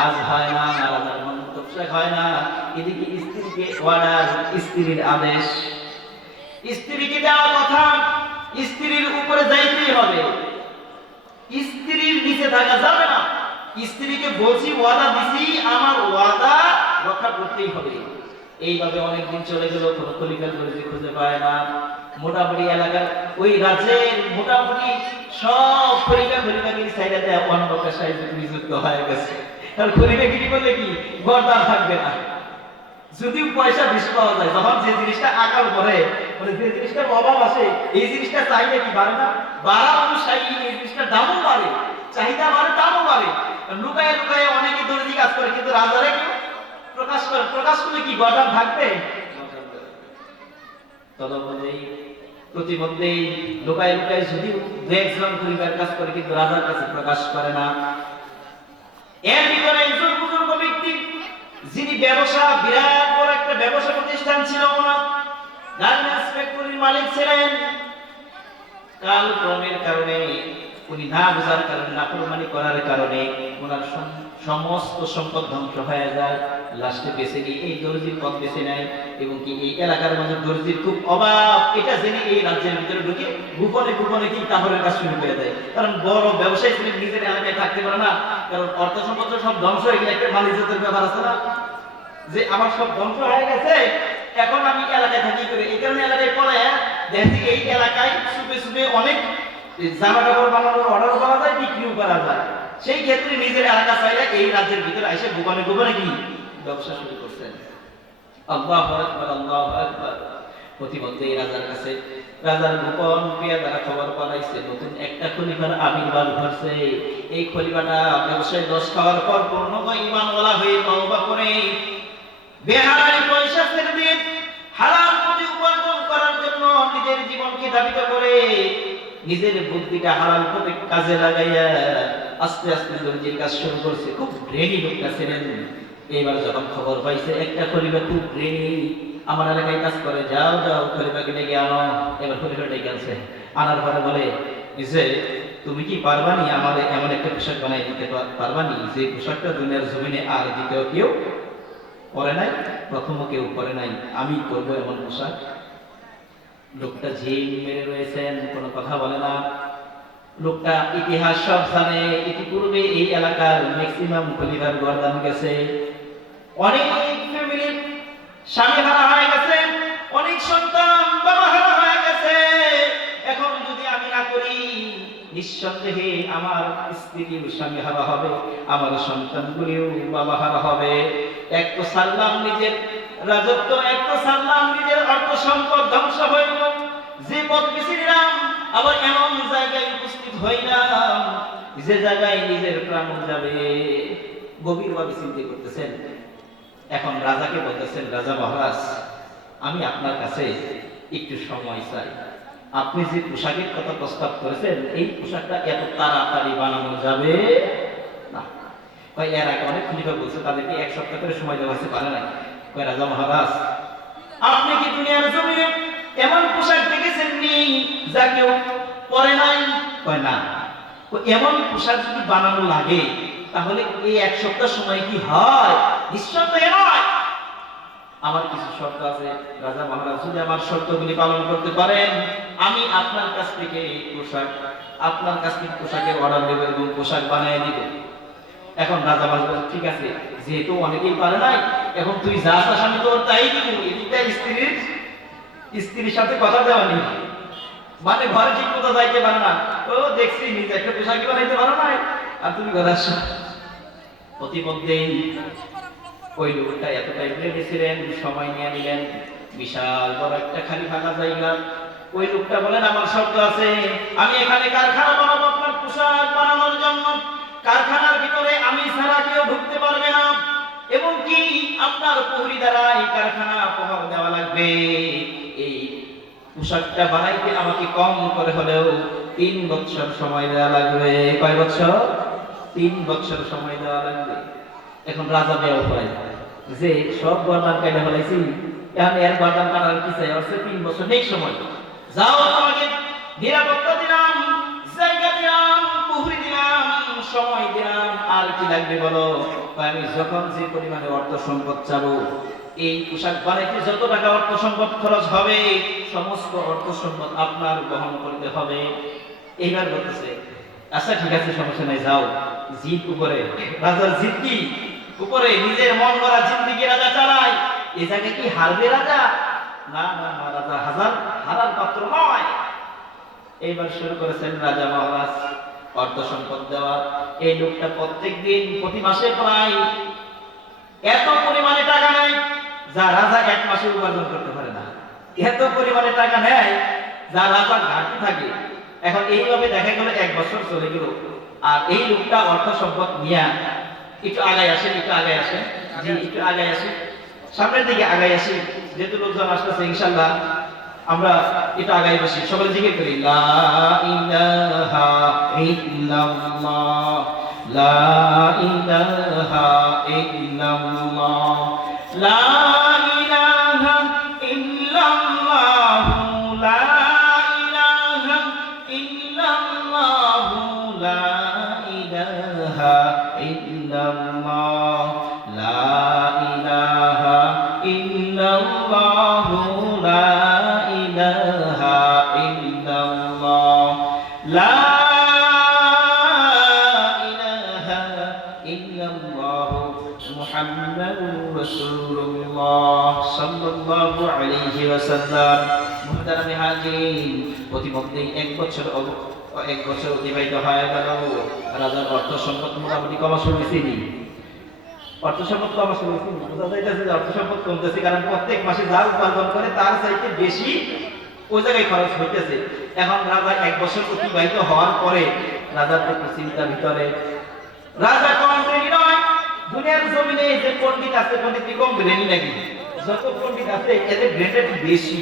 কাজ হয় না মন্তব্য হয় না। এদিকে স্ত্রীকে অর্ডার স্ত্রীর আদেশ। স্ত্রীকে কথা স্ত্রীর উপরে যাইতেই হবে। স্ত্রীর নিচে থাকা যাবে না। স্ত্রীকে বলছি, ওয়াদা দিছি, আমার ওয়াদা রক্ষা করতেই হবে। এইভাবে অনেকদিন চলে গেল, কোনো খলিফার দর্জি খুঁজে পায় না। মোটামুটি এলাকার ওই রাজ্যের মোটামুটি সব খলিফা খলিফাগিরি সাইডাতে অন্য পেশায় নিযুক্ত হয়ে গেছে। কারণ খলিফাগিরি বলে কি? গরদার থাকবে না। যদিও পয়সা বেশি পাওয়া যায়, যখন যে জিনিসটা আকাল মানে যে জিনিসটার অভাব আসে এই জিনিসটা কি বাড়ে না? বাড়া এই জিনিসটার দামও বাড়ে, চাহিদা বাড়ে, দামও বাড়ে। লুকায় লুকায় অনেকে দর্জি কাজ করে, কিন্তু রাজারে কেউ প্রকাশ করে, প্রকাশ করলে কি গদান থাকবে? তদনুযায়ী প্রতিমধ্যেই লুকায় লুকায় যদিও দু একজন পরিবার কাজ করে, কিন্তু রাজার কাছে প্রকাশ করে না। যিনি ব্যবসা, বিরাট বড় একটা ব্যবসা প্রতিষ্ঠান ছিল ওনার ফ্যাক্টরির মালিক ছিলেন। কাল কারণে, উনি না বোঝার কারণে নাফরমানি করার কারণে ওনার সম- সমস্ত সম্পদ ধ্বংস হয়ে যায়। লাস্টে বেঁচে নিয়ে এই দর্জির পথ বেছে নেয় এবং কি এই এলাকার মাঝে দর্জির খুব অভাব। এটা জেনে এই রাজ্যের ভিতরে ঢুকে গোপনে গোপনে কি কাপড়ের কাজ শুরু করে দেয়। কারণ বড় ব্যবসায়ী নিজের এলাকায় থাকতে পারে না। কারণ অর্থ সম্পদ সব ধ্বংস হয়ে গেলে একটা মালিকদের ব্যাপার আছে না। যে আমার সব ধ্বংস হয়ে গেছে, এখন আমি এলাকায় থাকি করে। এই কারণে এলাকায় পড়ে দেখছি এই এলাকায় সুপে সুপে অনেক জামা কাপড় বানানোর অর্ডার করা যায়, বিক্রিও করা যায়। সেই ক্ষেত্রে নিজের এলাকা চাইলে এই রাজ্যের ভিতরে এসে গোপনে গোপনে কি ব্যবসা শুরু করছেন। আল্লাহ আকবার আল্লাহ আকবার। এই রাজার কাছে, রাজার গোপন খবর পালাইছে, নতুন একটা খলিফার আবির্ভাব ঘটছে এই খলিফাটা ব্যবসায় দশ খাওয়ার পর পূর্ণ হয়ে তওবা করে পয়সা ছেড়ে দিয়ে পুঁজি উপার্জন করার জন্য নিজের জীবনকে ধাবিত করে নিজের বুদ্ধিটা হালাল পথে কাজে লাগাইয়া আস্তে আস্তে দর্জির কাজ শুরু করছে, খুব ব্রেনি লোকটা ছিলেন এইবার যখন খবর পাইছে, একটা খলিফা খুব ব্রেনি আমার এলাকায় কাজ করে, যাও যাও খলিফাকে ডেকে আনো। এবার খলিফা ডেকে আনার পরে বলে যে, তুমি কি পারবানি আমাদের এমন একটা পোশাক বানাই দিতে? পার- পারবানি যে পোশাকটা দুনিয়ার জমিনে আর দ্বিতীয় কেউ পরে নাই, প্রথমও কেউ পরে নাই। আমি করব এমন পোশাক। লোকটা ঝিম মেরে রয়েছেন, কোনো কথা বলে না। লোকটা ইতিহাস সব জানে। ইতিপূর্বে এই এলাকার ম্যাক্সিমাম খলিফার গর্দান গেছে। অনেক ফ্যামিলির স্বামী হারা হয়ে গেছে। অনেক সন্তান বাবা হারা হয়ে গেছে। এখন যদি আমি না করি, নিঃসন্দেহে আমার স্ত্রীর স্বামী হারা হবে, আমার সন্তানগুলিও বাবা হারা হবে। এক তো সাল্লাম নিজের রাজত্ব, এক তো সাল্লাম নিজের অর্থ সম্পদ ধ্বংস হইল। যে পথ বেছে নিলাম আবার এমন জায়গায় উপস্থিত হইলাম যে জায়গায় নিজের প্রাণ যাবে গভীরভাবে চিন্তা করতেছেন। এখন রাজাকে বলতেছেন, রাজা মহারাজ, আমি আপনার কাছে একটু সময় চাই। আপনি যে পোশাকের কথা প্রস্তাব করেছেন, এই পোশাকটা এত তাড়াতাড়ি বানানো যাবে? না। এর আগে অনেক খলিফা বলছে, তাদেরকে এক সপ্তাহ করে সময় দেওয়া হতে পারে না রাজা মহারাজ, আপনি কি দুনিয়ার জমিনে এমন পোশাক দেখেছেন নি যা কেউ পরে নাই? কয় না। এমন পোশাক যদি বানানো লাগে, তাহলে এই এক সপ্তাহ সময় কি হয়? নিঃসন্দেহে নয়। আমার কিছু শর্ত আছে। রাজা মহারাজ যদি আমার শর্তগুলি পালন করতে পারেন, আমি আপনার কাছ থেকে এই পোশাক, আপনার কাছ থেকে পোশাকের অর্ডার দেবো এবং পোশাক বানিয়ে দিব। এখন রাজা মহারাজ ঠিক আছে, যেহেতু অনেকেই পারে নাই, এখন তুই যা চাস আমি তোর তাই দিব। এদিকটা স্ত্রীর স্ত্রীর সাথে কথা দেওয়া নেই। মানে ঘরে ঠিক মতো যাইতে পারে না। ও, দেখছি নিজে একটা পোশাক বানাইতে পারো না। আর তুমি কথা প্রতিমধ্যেই ওই লোকটা এতটাই ভেবেছিলেন সময় নিয়ে নিলেন, বিশাল বড় একটা খালি ফাঁকা জায়গা। ওই লোকটা বলেন, আমার শব্দ আছে। আমি এখানে কারখানা বানাবো, আপনার পোশাক বানানোর জন্য। কারখানার ভিতরে আমি ছাড়া কেউ ঢুকতে পারবে না। এবং কি আপনার প্রহরী দ্বারা এই কারখানা প্রভাব দেওয়া লাগবে? এই পোশাকটা বানাইতে আমাকে কম করে হলেও তিন বছর সময় দেওয়া লাগবে। কয় বছর? তিন বছর সময় দেওয়া লাগবে। এখন রাজা দেওয়া হয়। যে সব গর্দান কেটে ফেলাইছি এখন এর গর্দান কাটার কি চাই অর্থে তিন বছর নেই সময়। যাও তোমাকে নিরাপত্তা দিলাম, জায়গা দিলাম পুহুরি দিলাম, সময় দিলাম, আর কি লাগবে বলো? আমি যখন যে পরিমাণে অর্থ সম্পদ চাবো এই পোশাক বানাইতে যত টাকা অর্থ সম্পদ খরচ হবে, সমস্ত অর্থ সম্পদ আপনার বহন করতে হবে। এইবার বলতেছে আচ্ছা ঠিক আছে, সমস্যা নাই, যাও। জিদ উপরে। রাজার জিদ কি? উপরে, নিজের মন করা জিন্দিগি রাজা চালায়। এ জায়গায় কি হারবে রাজা? না না না, রাজা, হাজার, হারার পাত্র নয়। এইবার শুরু করেছেন রাজা মহারাজ অর্থ সম্পদ দেওয়া এই লোকটা প্রত্যেক দিন প্রতি মাসে প্রায় এত পরিমাণে টাকা নেয় যা রাজা এক মাসে উপার্জন করতে পারে না। এত পরিমাণে টাকা নেয়, যা রাজার ঘাটতি থাকে। এখন এইভাবে দেখা গেল, এক বছর চলে গেল। আর এই লোকটা অর্থ সম্পদ নিয়ে একটু আসেন একটু আসেন জি, একটু আসেন সামনের দিকে আগায় আসি। যেহেতু লোকজন আসতেছে ইনশাল্লাহ আমরা এটা আগাই বসি। সকলে জিজ্ঞেস করি, লা ইল্লাল্লাহ লা ইল্লাল্লাহ, লা লা ইলাহা ইল্লাল্লাহ মুহাম্মাদুর রাসূলুল্লাহ সাল্লাল্লাহু আলাইহি ওয়াসাল্লাম। মুহতারামে হাজিরিন প্রতিমধ্যেই এক বছর এক বছর অতিবাহিত হয়ে গেল রাজার অর্থ সম্পদ মোটামুটি কমা শুরু হয়েছেনি অর্থ সম্পদ কমা যাইতেছে যে সম্পদ কমতেছে, কারণ প্রত্যেক মাসে যা উপার্জন করে তার চাইতে বেশি ওই জায়গায় খরচ হইতেছে। এখন রাজা এক বছর অতিবাহিত হওয়ার পরে রাজার একটু চিন্তা ভিতরে। রাজা কম শ্রেণি নয়, দুনিয়ার জমিনে যে পণ্ডিত আছে, পণ্ডিত কম ব্রেনি নাকি? যত পণ্ডিত আছে, এদের ব্রেনটা বেশি,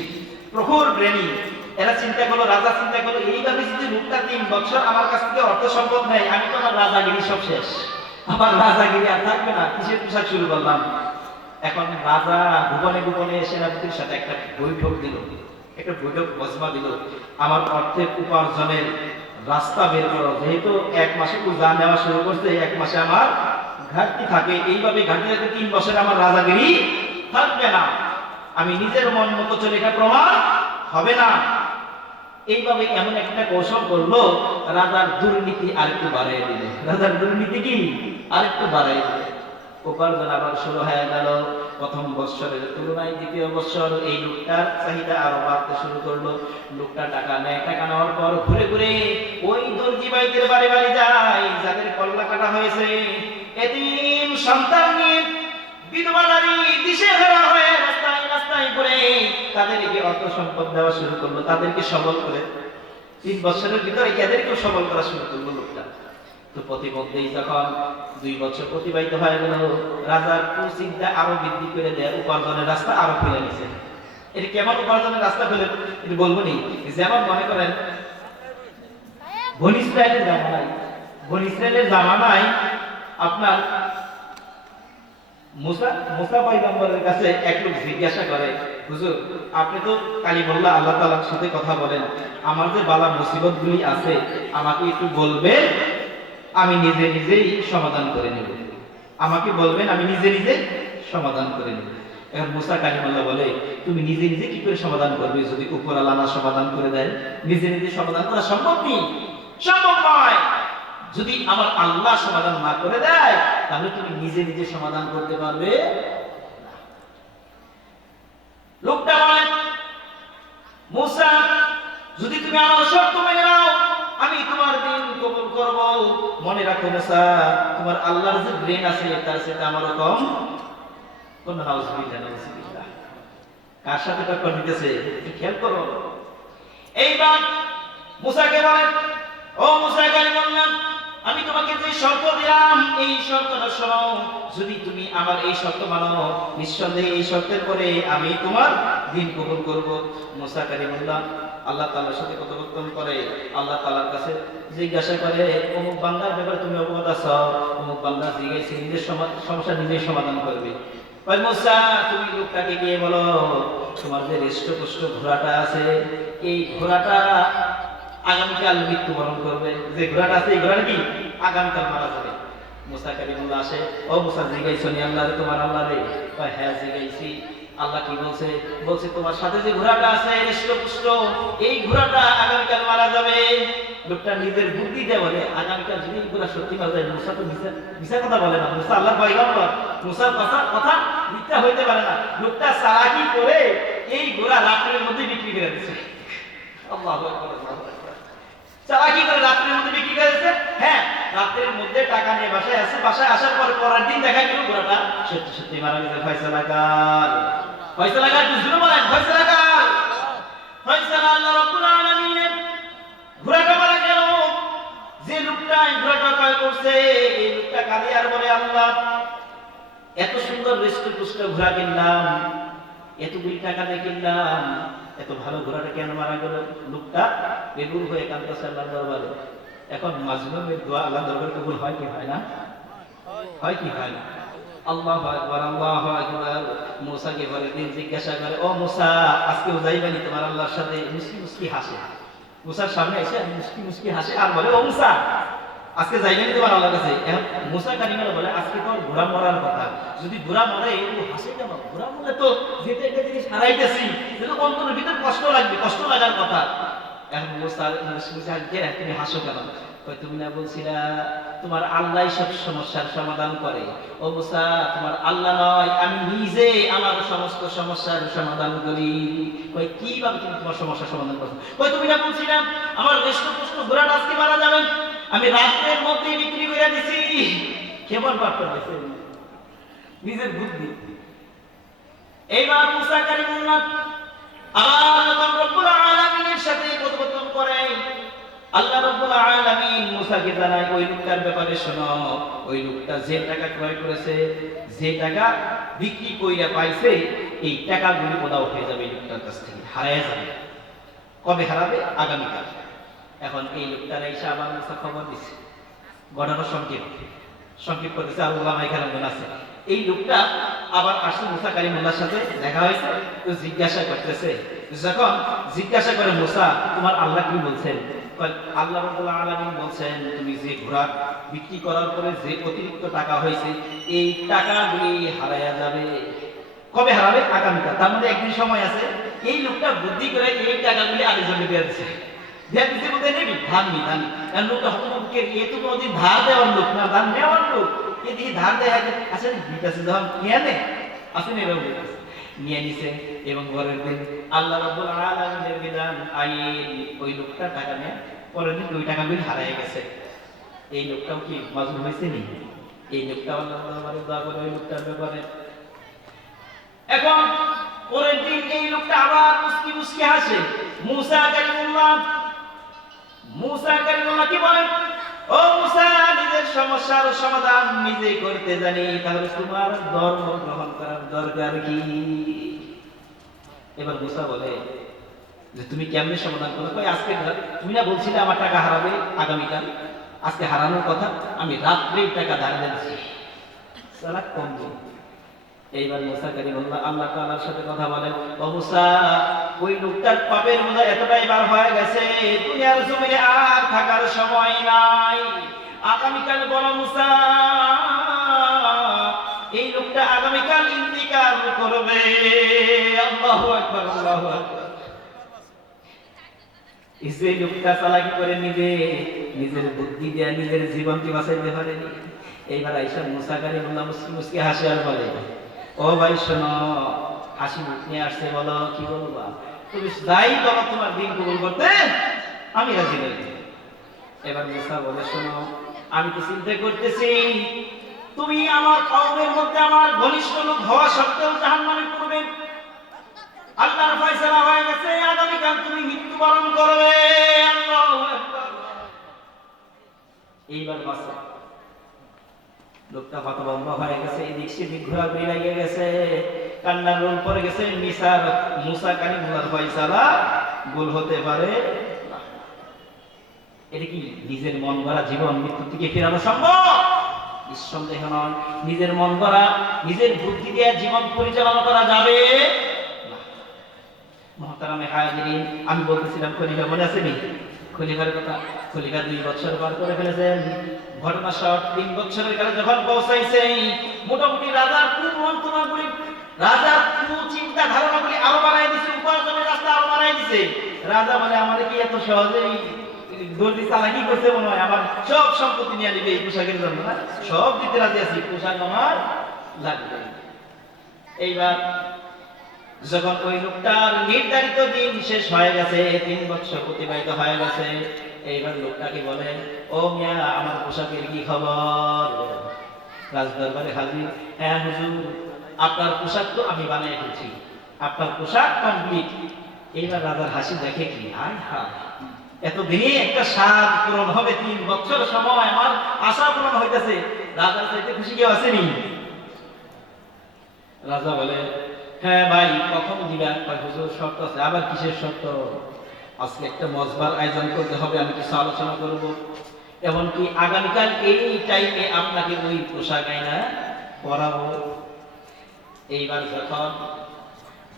প্রখর ব্রেনি এরা চিন্তা করল, রাজা চিন্তা করল, এইভাবে যদি লোকটা তিন বছর আমার কাছ থেকে অর্থ সম্পদ নেয়, আমি তো আমার রাজাগিরি সব শেষ। আমার রাজাগিরি আর থাকবে না, কিসের পোশাক শুরু করলাম? এখন রাজা ভুবনে ভুবনে সেনাপতির সাথে একটা বৈঠক দিল। একটা বৈঠক বজমা দিল। আমার অর্থের উপার্জনের রাস্তা বের করো। যেহেতু এক মাসে উজান নেওয়া শুরু করছে, এক মাসে আমার ঘাটতি থাকে। এইভাবে ঘাটতি থাকে তিন বছরে আমার রাজাগিরি থাকবে না। আমি নিজের মন মতো চলে এটা প্রমাণ হবে না। এইভাবে এমন একটা কৌশল করল, রাজার দুর্নীতি আরেকটু বাড়াই দিল। রাজার দুর্নীতি কি? আরেকটু বাড়াই দিল। উপার্জন আবার শুরু হয়ে গেল। প্রথম বৎসরের তুলনায় দ্বিতীয় বৎসর এই লোকটার চাহিদা আরও বাড়তে শুরু করল। লোকটা টাকা নেয়, টাকা নেওয়ার পর ঘুরে ঘুরে ওই দর্জি ভাইদের বাড়ি বাড়ি যায়, যাদের কল্লা কাটা হয়েছে। এতিম সন্তান নিয়ে বিধবা নারী দিশে হারা হয়ে রাস্তায় রাস্তায় ঘুরে তাদেরকে অর্থ সম্পদ দেওয়া শুরু করল, তাদেরকে সবল করে। তিন বছরের ভিতরে এদেরকেও সবল করা শুরু করল লোকটা? তো যখন দুই বছর হয়ে গেল, রাজার কুচিন্তা আরও বৃদ্ধি করে দেয়, উপার্জনের রাস্তা আরও কেমন উপার্জনের রাস্তা এটা বলব নি? যেমন মনে করেন জামানায় জামানায় আপনার মুসা মুসা কাছে এক লোক জিজ্ঞাসা করে, হুজুর, আপনি তো কালিমুল্লাহ, আল্লাহ তাআলার সাথে কথা বলেন। আমার যে বালা মুসিবত গুলি আছে, আমাকে একটু বলবেন? আমি নিজে নিজেই সমাধান করে নেব। আমাকে বলবেন, আমি নিজে নিজে সমাধান করে নেব। এখন মুসা কালিমুল্লাহ বলে, তুমি নিজে নিজে কি করে সমাধান করবে? যদি উপর আল্লাহ না সমাধান করে দেয়, নিজে নিজে সমাধান করা সম্ভব নেই সম্ভব নয়। যদি আমার আল্লাহ সমাধান না করে দেয়, তাহলে তুমি নিজে নিজে সমাধান করতে পারবে লোকটা বলে, মুসা, যদি তুমি আমার শর্ত মেনে নাও আমি তোমার দিন কবুল করব। মনে রাখো মুসা, তোমার আল্লাহর যে ব্রেন আছে তার সাথে আমার কম কোন হাউস বিল্লাহ কার সাথে টক্কর দিতেছে খেয়াল করো। এইবার মুসাকে বলেন, ও মুসা কালিমুল্লাহ আমি তোমাকে যে শর্ত দিলাম, এই শর্তটা শোনো। যদি তুমি আমার এই শর্ত মানো, নিঃসন্দেহে এই শর্তের পরে আমি তোমার দিন কবুল করব। মুসা কালিমুল্লাহ আল্লাহ তাআলার সাথে কথোপকথন করে, আল্লাহ তাআলার কাছে জিজ্ঞাসা করে, অমুক বান্দার ব্যাপারে তুমি অবগত আছো? অমুক বান্দা জিজ্ঞাসা নিজের সমা- সমস্যা নিজেই সমাধান করবে। ওই মুসা, তুমি লোকটাকে গিয়ে বলো, তোমার যে হৃষ্টপুষ্ট ঘোড়াটা আছে, এই ঘোড়াটা আগামীকাল মৃত্যুবরণ করবে। যে ঘোড়াটা আছে, এই ঘোড়াটা কি? আগামীকাল মারা যাবে। মুসা কারিমুল্লাহ আসে, ও মুসা, জিগাইছো নি আল্লাহ তোমার আল্লাহ রে হ্যাঁ জিগাইছি। আল্লাহ কি বলছে? বলছে, তোমার সাথে যে ঘোড়াটা আছে হৃষ্টপুষ্ট এই ঘোড়াটা আগামীকাল মারা যাবে। লোকটা নিজের বুদ্ধি দিয়ে বলে, আগামীকাল যদি ঘোড়া সত্যি মারা যায়, মুসা তো মিশা কথা বলে না। মুসা আল্লাহ পয়গম্বর। মুসার কথা কথা মিথ্যা হইতে পারে না। লোকটা সারাকি করে এই ঘোড়া রাত্রের মধ্যে বিক্রি করে দিচ্ছে আল্লাহু আকবার। চালাকি করে রাত্রের মধ্যে বিক্রি করেছে হ্যাঁ রাত্রের মধ্যে টাকা নিয়ে বাসায় আসে, বাসায় আসার পরে পরের দিন দেখা গেল ঘোড়াটা সত্যি সত্যি মারা গেছে ফয়সালা কার ফয়সালা তুই শুনে বলেন ফয়সালা কার ফয়সালা আল্লাহ রাব্বুল আলামিনের। ঘোড়াটা মারা গেল। যে লোকটা ঘোড়াটা ক্রয় করছে, এই লোকটা কাঁদে আর বলে, আল্লাহ, এত সুন্দর হৃষ্টপুষ্ট ঘোড়া কিনলাম এতগুলি টাকা দিয়ে কিনলাম, এত ভালো ঘোড়াটা কেন মারা গেল? লোকটা বেগুল হয়ে কাঁদতেছে আল্লাহ দরবারে। এখন মাজলুমের দোয়া আল্লাহ দরবারে কবুল হয় কি হয় না? হয় কি হয়? না আল্লাহ আকবার আল্লাহ আকবার। মুসাকে পরে দিন জিজ্ঞাসা করে, ও মুসা, আজকে যাইবানি তোমার আল্লাহর সাথে? মুসকি মুসকি হাসে। মুসার সামনে এসে মুসকি মুসকি হাসে আর বলে, ও মুসা, আজকে যাইবেন তোমার আল্লাহর কাছে? মুসা কারিমের বলে, আজকে তোর ঘোড়া মরার কথা। যদি ঘোড়া মরে, একটু হাসে কেন? ঘোড়া মরে তো যেতে একটা জিনিস হারাইতেছি। কিন্তু অন্তরের ভিতর কষ্ট লাগবে, কষ্ট লাগার কথা। এখন মুসা মুসা কে তুমি হাসো কেন? তুমি না বলছিলা, তোমার আল্লাহ সব সমস্যার সমাধান করে। ও মুসা, তোমার আল্লাহ নয়, আমি নিজে আমার সমস্ত সমস্যার সমাধান করি। কই কীভাবে তুমি তোমার সমস্যার সমাধান করছ? কই তুমি না বলছিলাম আমার রেষ্ট পুষ্ট ঘোড়াটা আজকে মারা যাবেন আমি রাত্রের মধ্যে বিক্রি করে দিছি। বার্তা দিছে নিজের বুদ্ধি। এইবার মুসা কারিমুল্লাহ আবার রব্বুল আলামিনের সাথে কথোপকথন করে আল্লাহ রব্বুল আলামিন মুসাকে জানায়, ওই লোকটার ব্যাপারে শোনো। ওই লোকটা যে টাকা ক্রয় করেছে, যে টাকা বিক্রি কইরা পাইছে, এই টাকাগুলি কোথাও হয়ে যাবে এই লোকটার কাছ থেকে, হারায় যাবে। কবে হারাবে? আগামীকাল। এখন এই লোকটার এসে আবার মুসা খবর দিছে। ঘটনা সংক্ষেপ। সংক্ষেপ করতেছে আল্লাহ এখানে আছে এই লোকটা আবার আসলে মুসা কারিমুল্লার সাথে দেখা হয়েছে তো জিজ্ঞাসা করতেছে, যখন জিজ্ঞাসা করে মুসা, তোমার আল্লাহ কি বলছেন? আল্লাহ রাব্বুল বলছেন, তুমি যে ঘোড়া বিক্রি করার পরে যে অতিরিক্ত টাকা হয়েছে, এই টাকাগুলি হারায়া যাবে। কবে হারাবে? আগামীকাল। তার মধ্যে একদিন সময় আছে, এই লোকটা বুদ্ধি করে এই টাকাগুলি আরেকজনকে দিয়ে দিচ্ছে দিয়ে দিচ্ছে বলতে নেবি ধান নি ধান লোকটা হতমুখে এ ধার দেওয়ার লোক না ধান নেওয়ার লোক। এদিকে ধার দেয় আছে। আচ্ছা বিকাশে যখন নিয়ে নে। এরকম বলতেছে। নিয়ে নিছে এবং ঘরের দিন। আল্লাহ রাব্বুল আলামিনের বিধান আইন ওই লোকটা টাকা নেয় পরের দিন দুই টাকা বিল হারায় গেছে। এই লোকটাও কি মাজুর হয়েছে নি? এই লোকটা আল্লাহ দরবারে দোয়া করে, ওই লোকটার ব্যাপারে। এখন পরের দিন এই লোকটা আবার মুসকি মুসকি হাসে। মুসা কালিমুল্লাহ মুসা কালিমুল্লাহ কি বলেন? ও মুসা, নিজের সমস্যার সমাধান নিজে করতে জানি, তাহলে তোমার ধর্ম গ্রহণ করার দরকার কি? এবার মুসা বলে, যে তুমি কেমনে সমাধান করো কই আজকে তুমি না বলছিলে আমার টাকা হারাবে আগামীকাল, আজকে হারানোর কথা, আমি রাত্রেই টাকা ধার দিচ্ছি সালা কম এইবার মুসা কারিমুল্লাহ আল্লাহ তাআলার সাথে কথা বলেন, ও মুসা ওই লোকটার পাপের বোঝা এতটাই বার হয়ে গেছে, দুনিয়ার জমিনে আর থাকার সময় নাই। আগামীকাল বলো মুসা, এই লোকটা আগামীকাল ইন্তিকাল করবে। আল্লাহু আকবার এই লোকটা চালাকি করে নিজে, নিজের বুদ্ধি দিয়ে নিজের জীবনকে বাঁচাইতে পারেনি এইবার আইসা মুসাকারি বললাম মুসকি মুসকি হাসি আর বলে, ও ভাই শোনো হাসি মুখ নিয়ে আসছে বলো, কি বলবা? তুমি যাই বলো তোমার দিন কবুল করতে, আমি রাজি নই এবার মুসা বলে, শোনো, আমি তো চিন্তা করতেছি, তুমি আমার কওমের মধ্যে আমার ঘনিষ্ঠ লোক হওয়া সত্ত্বেও জাহান্নামে পড়বে। আল্লাহর ফয়সালা হয়ে গেছে, আগামীকাল তুমি মৃত্যুবরণ করবে। আল্লাহু। এইবার বাসা লোকটা হতভম্ব হয়ে গেছে, এদিক সেদিক ঘোরাঘুরি লাগিয়ে গেছে। কান্নার রোল পরে গেছে মিসার মুসা কানি মুলার ফয়সালা ভুল হতে পারে এটা কি নিজের মন গড়া জীবন মৃত্যু থেকে ফেরানো সম্ভব? নিঃসন্দেহ নয়। নিজের মন গড়া, নিজের বুদ্ধি দিয়ে জীবন পরিচালনা করা যাবে মহতারামে হাজিরিন, আমি বলতেছিলাম, খলিফা মনে আছে নি? খলিফার কথা, খলিফা দুই বছর পার করে ফেলেছেন। ঘটনা শর্ট, তিন বছরের কালে যখন পৌঁছাইছে মোটামুটি রাজার কুমন্ত্রণাগুলি রাজার চিন্তা ধারণা ধারণাগুলি আরও বাড়াই দিছে, উপার্জনের রাস্তা আরও বাড়াই দিছে। রাজা বলে আমাদের কি এত সহজেই দর্জি চালাকি করছে মনে হয়? আমার সব সম্পত্তি নিয়ে নিবে এই পোশাকের জন্য, না? সব দিতে রাজি আছি, পোশাক আমার লাগবে। এইবার যখন ওই লোকটার নির্ধারিত দিন শেষ হয়ে গেছে, তিন বছর অতিবাহিত হয়ে গেছে, এইবার লোকটাকে বলে, ও মিয়া, আমার পোশাকের কি খবর? রাজদরবারে হাজির হ্যাঁ হুজুর আপনার পোশাক তো আমি বানিয়ে ফেলছি। আপনার পোশাক কমপ্লিট এইবার রাজার হাসি দেখে কি? হায় হায়। এতদিনে একটা স্বাদ পূরণ হবে, তিন বছর সময় আমার আশা পূরণ হইতেছে। রাজার চাইতে খুশি কেউ আসেনি রাজা বলে হ্যাঁ ভাই, কখন দিবা হুজুর, শর্ত আছে। আবার কিসের শর্ত? আজকে একটা মজবার আয়োজন করতে হবে, আমি কিছু আলোচনা করব। এমনকি আগামীকাল এই টাইমে আপনাকে ওই পোশাক আইনা পরাবো। এইবার যখন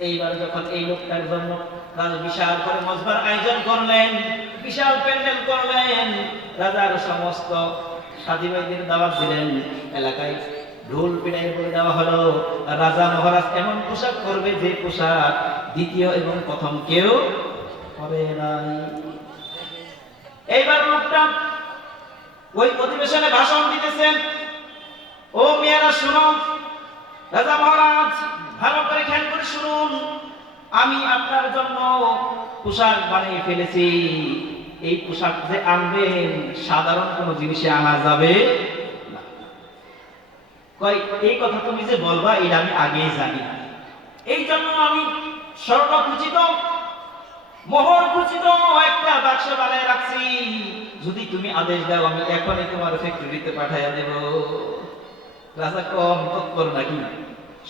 এইবার যখন এই লোকটার জন্য রাজা বিশাল করে মজবার আয়োজন করলেন, বিশাল প্যান্ডেল করলেন, রাজার সমস্ত সাথী ভাইদের দাওয়াত দিলেন। এলাকায় ঢোল পিড়াই করে দেওয়া হলো, রাজা মহারাজ, এমন পোশাক করবে যে পোশাক দ্বিতীয় এবং প্রথম কেউ করে নাই। এইবার লোকটা ওই অধিবেশনে ভাষণ দিতেছেন, ও মেয়েরা, শুনো রাজা মহারাজ, ভালো করে খেয়াল করে শুনুন। আমি আপনার জন্য পোশাক বানিয়ে ফেলেছি। এই পোশাক যে আনবেন, সাধারণ কোনো জিনিসে আনা যাবে এই কথা তুমি যে বলবা, এটা আমি আগেই জানি। এই জন্য আমি স্বর্ণ খুচিত মোহর খুচিত একটা বাক্স বানায় রাখছি। যদি তুমি আদেশ দাও, আমি এখনই তোমার ফ্যাক্টরিতে পাঠাইয়া দেব। রাজা কম তৎপর নাকি?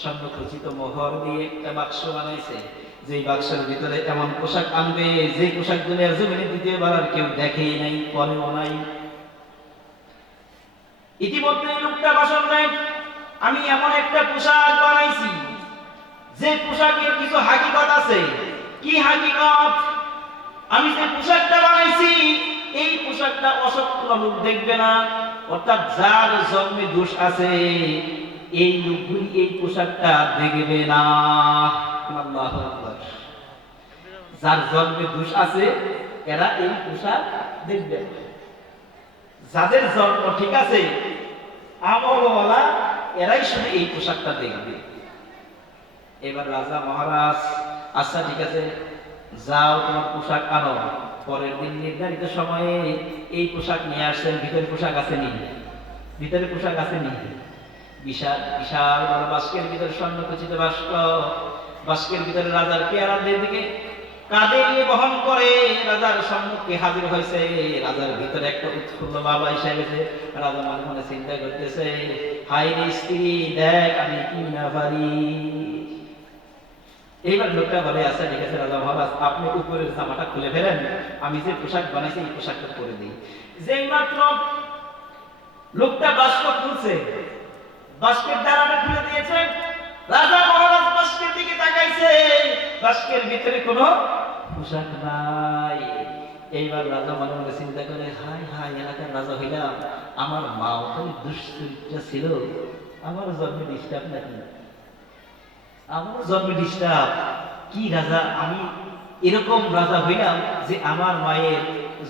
স্বর্ণ খচিত মোহর দিয়ে একটা বাক্স বানাইছে। যে বাক্সের ভিতরে এমন পোশাক আনবে যে পোশাক দুনিয়ার জমিনে দ্বিতীয়বার আর কেউ দেখেই নাই, পরেও নাই। ইতিমধ্যে লোকটা ভাষণ দেয়, আমি এমন একটা পোশাক বানাইছি, যে পোশাকের কিছু হাকিকত আছে। কি হাকিকত? আমি যে পোশাকটা বানাইছি, এই পোশাকটা অসত্য লোক দেখবে না। অর্থাৎ যার জন্মে দোষ আছে, এই লোকগুলি এই পোশাকটা দেখবে না। যার জন্মে দোষ আছে, এরা এই পোশাক দেখবে যাদের জন্ম ঠিক আছে, আমলওয়ালা, এরাই শুধু এই পোশাকটা দেখবে। এবার রাজা মহারাজ আচ্ছা ঠিক আছে, যাও, তোমার পোশাক আনো। পরের দিন নির্ধারিত সময়ে এই পোশাক নিয়ে আসছেন ভিতরে পোশাক আছে নি ভিতরে পোশাক আছে নি বিশাল বিশাল বড় বাস্কের ভিতরে স্বর্ণ খচিত বাস্ক। বাস্কের ভিতরে রাজার পেয়ারাদের দিকে কাঁধে নিয়ে বহন করে রাজার সম্মুখে হাজির হয়েছে। রাজার ভিতরে একটা উৎফুল্ল বাবা এসে গেছে। রাজা মনে মনে চিন্তা করতেছে হাই রে স্ত্রী, দেখ আমি কি না পারি। এইবার লোকটা বলে আছে ঠিক আছে রাজা মহারাজ, আপনি উপরের জামাটা খুলে ফেলেন, আমি যে পোশাক বানাইছি, এই পোশাকটা পরে দিই। যেই মাত্র লোকটা বাস্ক খুলছে বাস্কের দ্বারাটা খুলে দিয়েছে, রাজা মহারাজ বাস্কের দিকে তাকাইছে বাস্কের ভিতরে কোনো পোশাক নাই। এইবার রাজা মনে মনে চিন্তা করে হাই হাই এলাকার রাজা হইলাম, আমার মাও তো দুশ্চরিত্র ছিল, আমার জন্মে ডিস্টার্ব নাকি আমার জন্মে ডিস্টার্ব কি রাজা? আমি এরকম রাজা হইলাম যে আমার মায়ের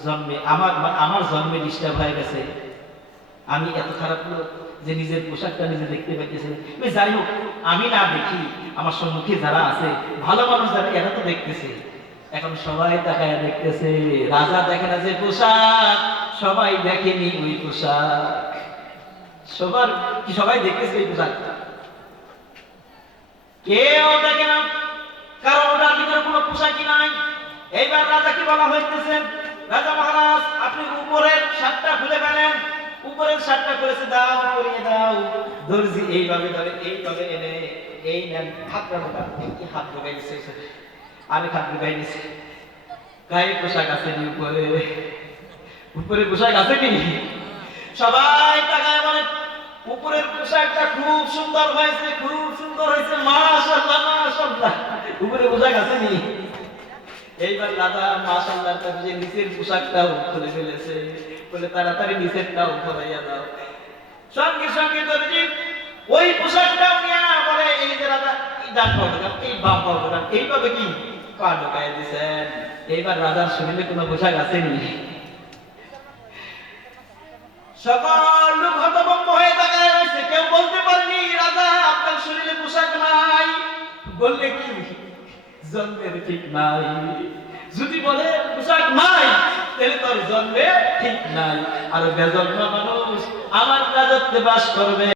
জন্মে, আমার আমার জন্মে ডিস্টার্ব হয়ে গেছে। আমি এত খারাপ লোক যে নিজের পোশাকটা নিজে দেখতে পাইতেছে যাই হোক, আমি না দেখি, আমার সম্মুখে যারা আছে, ভালো মানুষ যারা, এরা তো দেখতেছে। এখন সবাই তাকায় দেখতেছে, রাজা দেখে না যে পোশাক, সবাই দেখেনি ওই পোশাক। সবার, কি সবাই দেখতেছে এই পোশাক? কেউ দেখে না কারণ ওটার ভিতরে কোনো পোশাকই নাই? এইবার রাজাকে বলা হইতেছে? রাজা মহারাজ, আপনি উপরের শার্টটা খুলে ফেলেন। উপরের শার্টটা করেছে, দাও করিয়ে দাও। দর্জি এইভাবে ধরে, এইভাবে এনে, এই নেন হাতটা ঢোকা কি হাত ঢোকাই গেছে আরেক হাত ঢোকাই গেছে। গায়ে পোশাক আছে উপরে? উপরে পোশাক আছে কি? সবাই তাকায় মানে উপরের পোশাকটা খুব সুন্দর হয়েছে, খুব সুন্দর হয়েছে, মাশাআল্লাহ মাশাআল্লাহ। উপরে পোশাক আছে নি? এইবার রাজা মাশাল্লাহ তার যে নিচের পোশাকটাও খুলে ফেলেছে। বলে তাড়াতাড়ি নিচেরটাও পরাইয়া দাও। সঙ্গে সঙ্গে দর্জি ওই পোশাকটাও নিয়ে বলে, এই যে রাজা, এই এইভাবে কি পা ঢোকাই দিছেন? এইবার রাজার শরীরে কোনো পোশাক আসেনি সকল লোক হতভম্ব হয়ে কেউ বলতে পারেনি, রাজা, আপনার শরীরে পোশাক নাই। বললে কি? জন্মের ঠিক নাই। যদি বলে, পোশাক নাই, তাহলে তোর জন্মে ঠিক নাই। আর বেজন্ম মানুষ, আমার রাজত্বে বাস করবে।